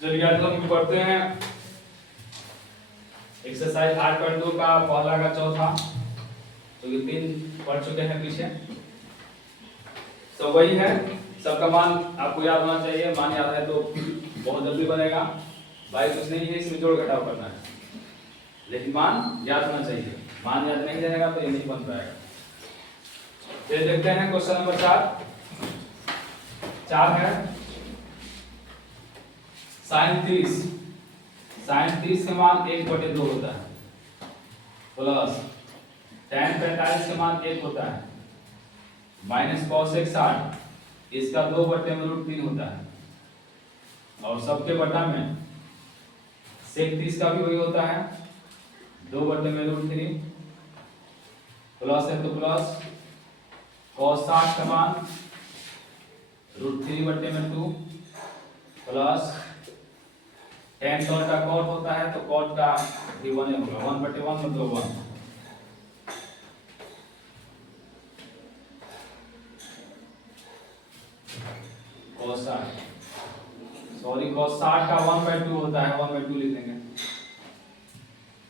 चलिए आज हम पढ़ते हैं एक्सरसाइज 8.2 का पहला का चौथा, तो ये 3 पढ़ चुके हैं पीछे। तो वही है, सबका मान आपको याद होना चाहिए। मान याद है तो बहुत जल्दी बनेगा। भाई कुछ नहीं है, इसमें जोड़ घटाव करना है, लेकिन मान याद होना चाहिए। मान याद नहीं रहेगा तो ये नहीं बन पाएगा। फिर देखते हैं क्वेश्चन नंबर 4 है sin 30 का मान 1/2 होता है, प्लस tan 45 का मान 1 होता है, माइनस cos 60 इसका 2/√3 होता है, और सबके बटा में sec 30 का भी वही होता है 2/√3, प्लस है तो प्लस cos 60 का मान √3/2 प्लस tan cot का cot होता है तो cot का भी 1 होगा, 1/1 मतलब 1। cos 60 cos 60 का 1/2 होता है, 1/2 लिख देंगे।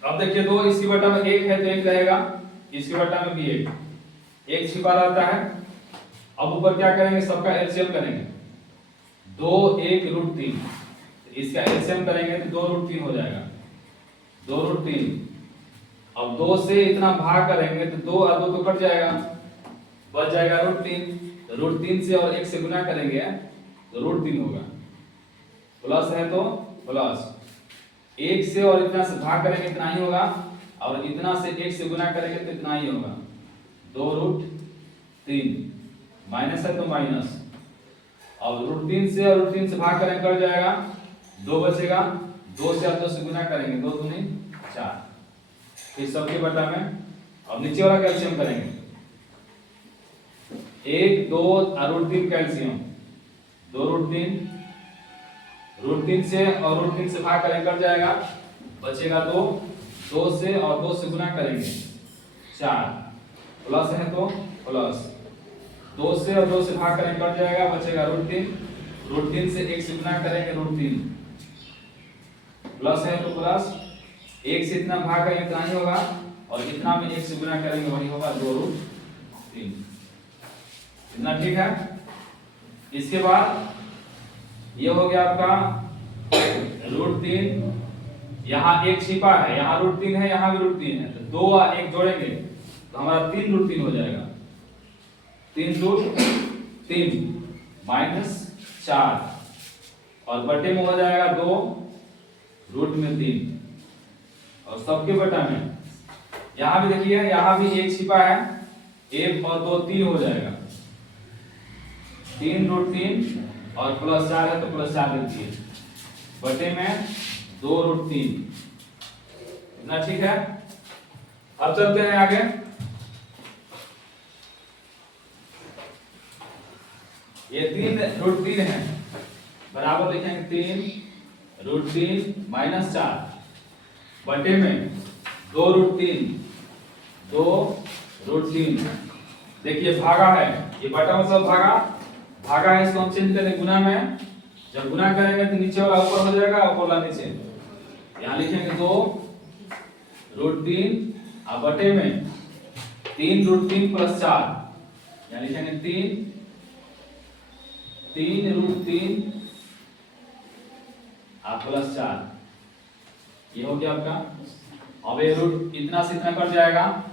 अब देखिए दो, इसकी बटा में 1 है तो 1 रहेगा, इसकी बटा में भी 1 छिपा रहता है। अब ऊपर क्या करेंगे, सबका एलसीएम करेंगे, 2 1 √3, इसका एलसीएम करेंगे तो 2√3 हो जाएगा, 2√3। अब 2 से इतना भाग करेंगे तो 2 और 2 तो कट जाएगा, बच जाएगा √3। √3 से और 1 से गुना करेंगे तो √3 होगा, प्लस है तो प्लस 1 से और इतना से भाग करेंगे इतना ही होगा, और इतना से 1 से गुना करेंगे तो इतना ही होगा, 2√3। माइनस है तो माइनस, अब √3 से और √3 से भाग करेंगे कट जाएगा, 2 बचेगा, 2 से और 2 से गुना करेंगे 2 दूनी 4। फिर सबके बटा में अब नीचे वाला कैल्शियम करेंगे, 1 2 और √3 कैल्शियम, 2√3, √3 से और √3 से भाग करेंगे कट जाएगा, बचेगा 2, 2 से और 2 से गुना करेंगे 4, प्लस है तो प्लस 2 से और 2 से भाग करेंगे कट जाएगा, बचेगा √3 से 1 से गुना करेंगे √3, प्लस है तो प्लस 1 से इतना भाग करेंगे इतना ही होगा, और इतना में 1 से गुना करेंगे वही होगा 2√3। इतना ठीक है। इसके बाद ये हो गया आपका √3, यहाँ 1 छिपा है, यहाँ √3 है, यहाँ भी √3 है, तो 2 और 1 जोड़ेंगे तो हमारा 3√3 हो जाएगा, 3√3 माइनस 4, और बटे में हो जाएगा 2 √3, और सबके बटा में यहाँ भी देखिए, यहाँ भी 1 छिपा है, 1 और 2 3 हो जाएगा, 3√3 और प्लस 4 है तो प्लस 4 लिख दिए, बटे में 2√3। इतना ठीक है। अब चलते हैं आगे। ये 3√3 है, बराबर लिखेंगे 3√3 माइनस 4, बटे में 2√3, 2√3। देखिए भागा है, ये बटा में सब भागा है, इसको हम चेंज करें गुना में, जब गुना करेंगे तो नीचे वाला ऊपर हो जाएगा, ऊपर वाला नीचे। यहाँ लिखेंगे 2√3 और बटे में 3√3 प्लस 4, यहाँ लिखेंगे 3√3 और प्लस 4, ये हो गया आपका। अब ये रूट इतना से इतना कट जाएगा,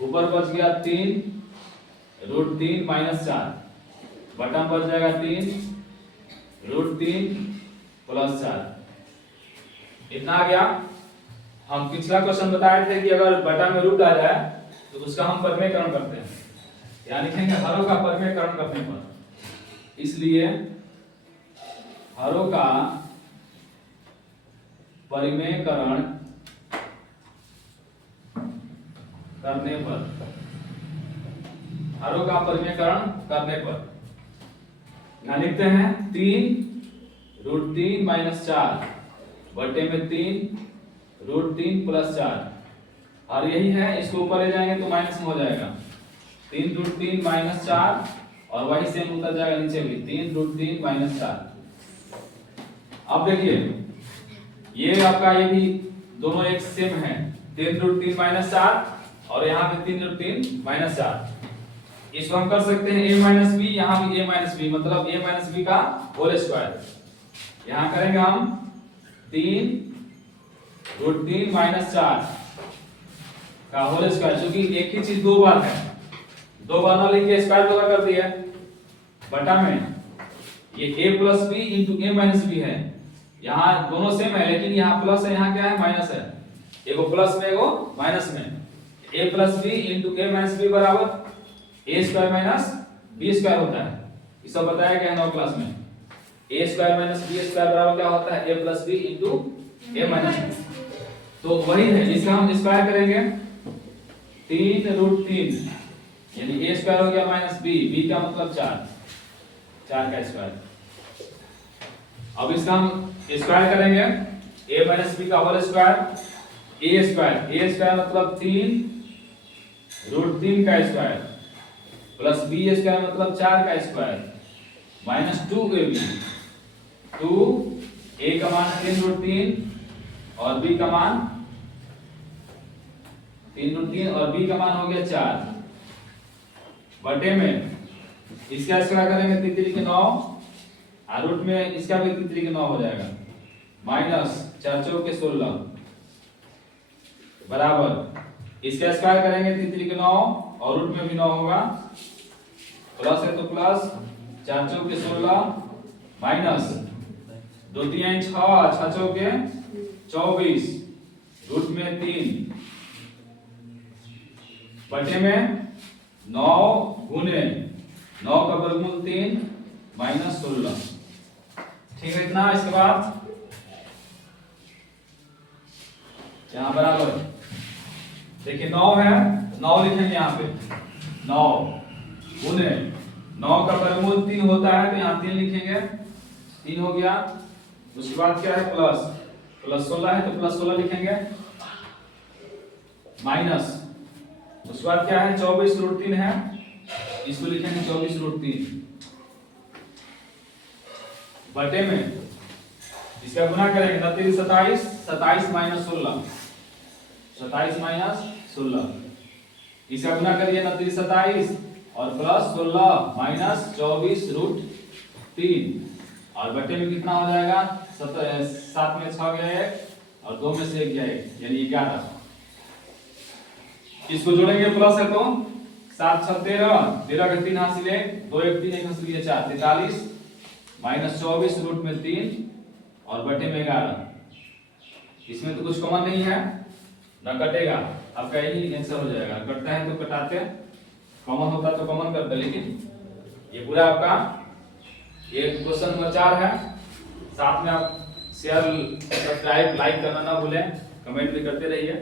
ऊपर बच गया 3√3 माइनस 4, बटा बच जाएगा 3√3 प्लस 4। इतना आ गया। हम पिछला क्वेश्चन बताए थे कि अगर बटा में रूट आ जाए तो उसका हम परिमेयकरण करते हैं, यानी लिखेंगे हरों का परिमेयकरण करने पर, इसलिए हरों का परिमेयकरण करने पर, हरों का परिमेयकरण करने पर यहाँ लिखते हैं 3√3 माइनस 4 बटे में 3√3 प्लस 4, और यही है, इसको ऊपर ले जाएंगे तो माइनस में हो जाएगा, 3√3 माइनस 4, और वही सेम उतर जाएगा नीचे भी 3√3 माइनस 4। अब देखिए ये आपका ये भी दोनों एक सेम है, 3 रूट 3 माइनस 4 और यहाँ पे 3 रूट 3 माइनस 4। इसको हम कर सकते हैं a माइनस बी, यहाँ भी a माइनस बी, मतलब a माइनस बी का होल स्क्वायर। यहाँ करेंगे हम 3 रूट 3 माइनस 4 का होल स्क्वायर, क्योंकि एक ही चीज दो बार है, दो बार ना लिख के स्क्वायर दोबारा कर दिया बटा में ये a plus B into A minus B है। यहाँ दोनों सेम है लेकिन यहाँ प्लस है, यहाँ क्या है माइनस है, एगो प्लस में एगो माइनस में। a plus B into A minus B बराबर A square minus B square होता है। ये सब बताया गया है 9 क्लास में। A square minus B square बराबर क्या होता है, a plus B into A minus B. तो वही है, इसका हम स्क्वायर करेंगे 3 रूट 3 यानी a स्क्वायर हो गया माइनस b का मतलब 4 का स्क्वायर। अब इसका हम स्क्वायर करेंगे a माइनस b का होल स्क्वायर, a स्क्वायर मतलब 3 रूट 3 का स्क्वायर प्लस b स्क्वायर मतलब 4 का स्क्वायर माइनस 2ab, 2a का मान 3 रूट 3 और b का मान 3 रूट 3 और b का मान हो गया 4 बटे में इसका स्क्वायर करेंगे 3 3 के 9 और रूट में इसका भी 3 3 के 9 हो जाएगा माइनस 4 4 के 16 बराबर इसका स्क्वायर करेंगे 3 3 के 9 और रूट में भी 9 होगा, प्लस है तो प्लस 4 4 के 16 माइनस 2 3 6 6 4 के 24 रूट में 3 बटे में 9 गुने 9 का वर्गमूल 3 माइनस 16। ठीक है इतना। इसके बाद यहाँ बराबर देखिए 9 है, 9 लिखेंगे यहाँ पे 9 गुने 9 का वर्गमूल 3 होता है तो यहाँ 3 लिखेंगे, 3 हो गया। उसके बाद क्या है प्लस 16 है तो प्लस 16 लिखेंगे माइनस उसके बाद क्या है 24 रूट 3 है, इसको लिखेंगे 24 रूट 3 बटे में इसका गुना करेंगे 29 27 27 माइनस 16 27 माइनस 16 इसका गुना करिए 29 27 और प्लस 16 माइनस 24 रूट 3 और बटे में कितना हो जाएगा 7 में 6 गया 1 और 2 में से 1 गया 1 यानी 11। इसको जोड़ेंगे प्लस है तो 7 6 13 13 का 3 हासिल 1 2 1 3 1 हासिल 4 43 माइनस 24 रूट में 3 और बटे में 11। इसमें तो कुछ कॉमन नहीं है ना कटेगा, आपका यही आंसर हो जाएगा। कटता है तो कटाते, कॉमन होता तो कॉमन करते, लेकिन ये पूरा आपका ये क्वेश्चन नंबर 4 है। साथ में आप शेयर सब्सक्राइब लाइक करना ना भूलें, कमेंट भी करते रहिए।